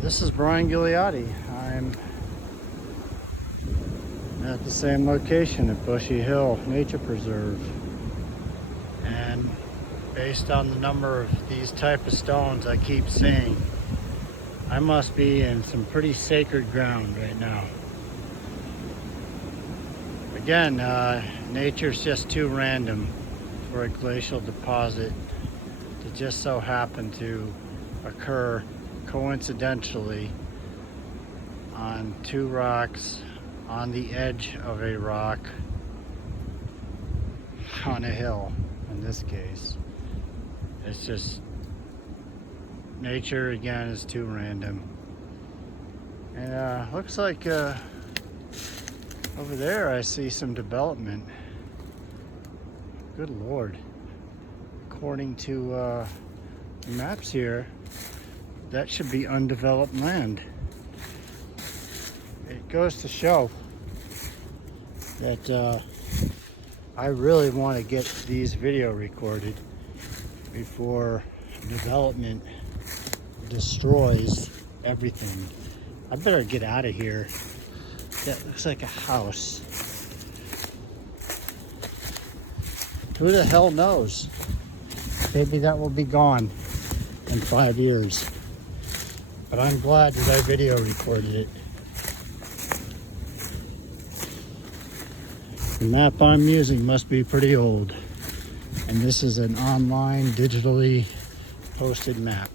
This is Brian Ghilliotti. I'm at the same location at Bushy Hill Nature Preserve. And based on the number of these type of stones, I keep saying I must be in some pretty sacred ground right now. Again, nature's just too random for a glacial deposit to just so happen to occur coincidentally on two rocks on the edge of a rock on a hill. In this case, it's just nature again is too random. And looks like over there I see some development. Good Lord. According to the maps here, that should be undeveloped land. It goes to show that I really want to get these video recorded before development destroys everything. I better get out of here. That looks like a house. Who the hell knows? Maybe that will be gone in 5 years. But I'm glad that I video recorded it. The map I'm using must be pretty old. And this is an online, digitally posted map.